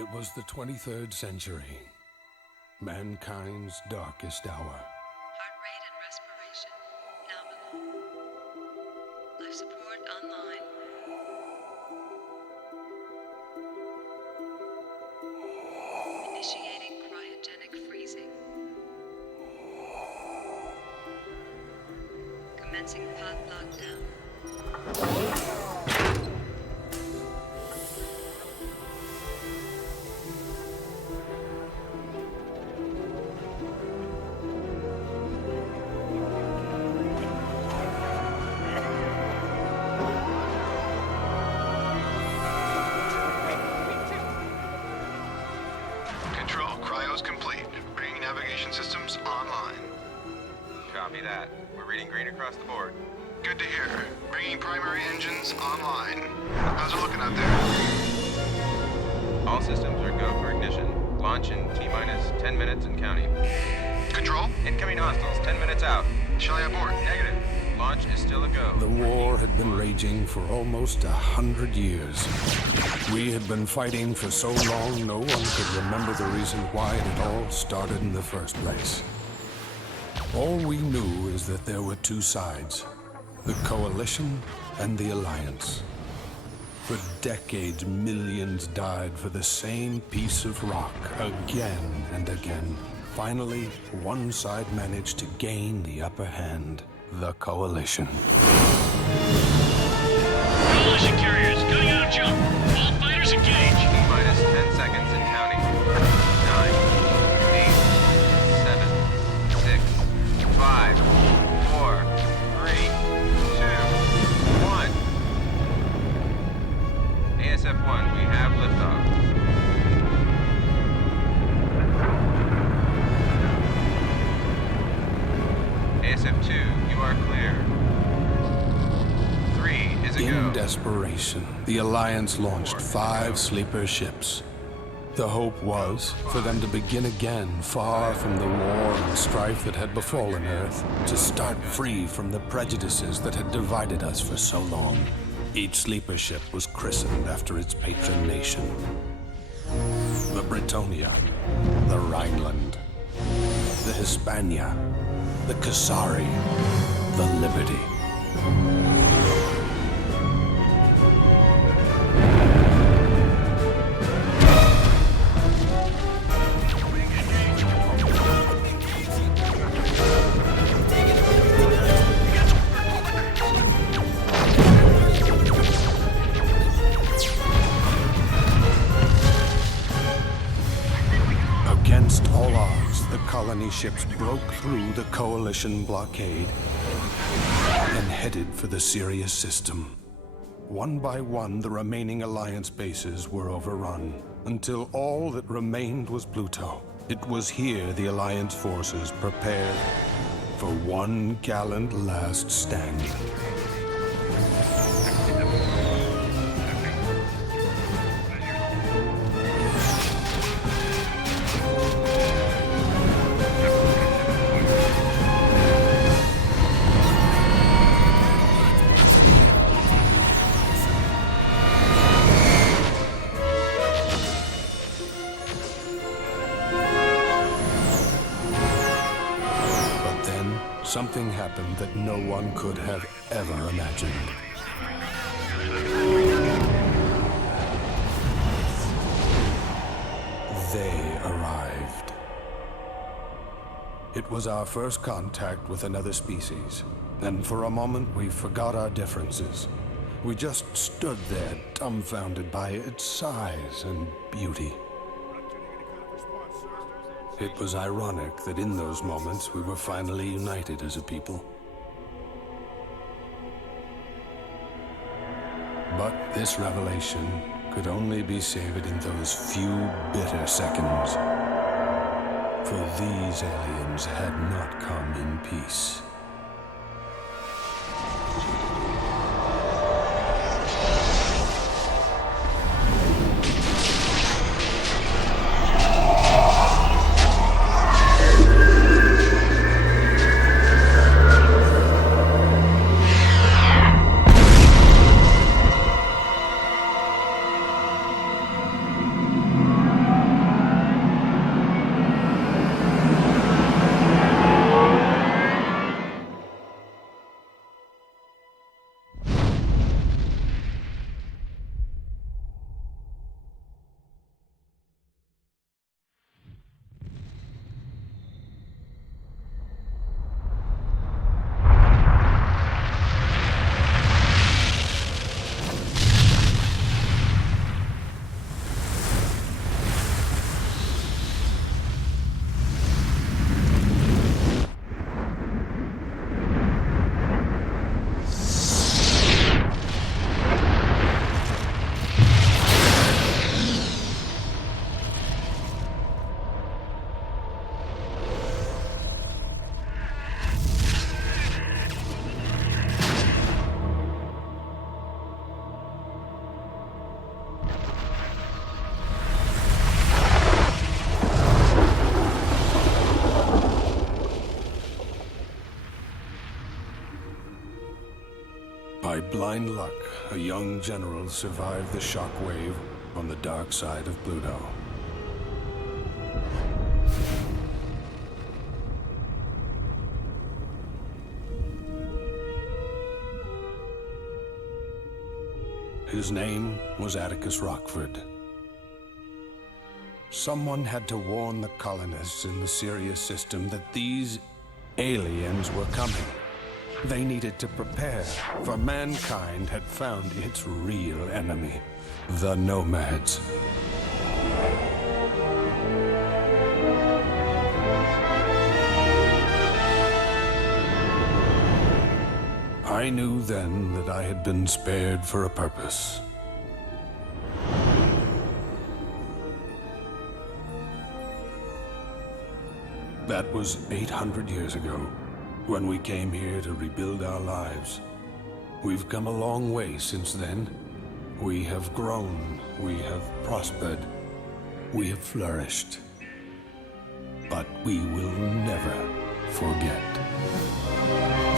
It was the 23rd century, mankind's darkest hour. Heart rate and respiration nominal. Life support online. Initiating cryogenic freezing. Commencing pod lockdown. Control, cryo's complete. Bringing navigation systems online. Copy that. We're reading green across the board. Good to hear. Bringing primary engines online. How's it looking out there? All systems are go for ignition. Launch in T-minus 10 minutes and counting. Control? Incoming hostiles, 10 minutes out. Shall I abort? Negative. Launch is still a go. The war had been raging for almost 100 years. We had been fighting for so long, no one could remember the reason why it had all started in the first place. All we knew is that there were two sides, the Coalition and the Alliance. For decades, millions died for the same piece of rock, again and again. Finally, one side managed to gain the upper hand, the Coalition. Coalition carriers, going out jump. All fighters engage. T-minus 10 seconds and counting. 9, 8, 7, 6, 5, 4, 3, 2, 1. ASF-1, we have liftoff. ASF-2, you are clear. 3 is a go. In desperation, the Alliance launched 5 sleeper ships. The hope was for them to begin again, far from the war and strife that had befallen Earth, to start free from the prejudices that had divided us for so long. Each sleeper ship was christened after its patron nation. The Britannia, the Rhineland, the Hispania, the Kasari, the Liberty. Against all odds, the colony ships broke through the Coalition blockade and headed for the Sirius system. One by one, the remaining Alliance bases were overrun, until all that remained was Pluto. It was here the Alliance forces prepared for one gallant last stand. Something happened that no one could have ever imagined. They arrived. It was our first contact with another species, and for a moment we forgot our differences. We just stood there, dumbfounded by its size and beauty. It was ironic that in those moments we were finally united as a people. But this revelation could only be savored in those few bitter seconds. For these aliens had not come in peace. By blind luck, a young general survived the shock wave on the dark side of Pluto. His name was Atticus Rockford. Someone had to warn the colonists in the Sirius system that these aliens were coming. They needed to prepare, for mankind had found its real enemy, the Nomads. I knew then that I had been spared for a purpose. That was 800 years ago, when we came here to rebuild our lives. We've come a long way since then. We have grown, we have prospered, we have flourished. But we will never forget.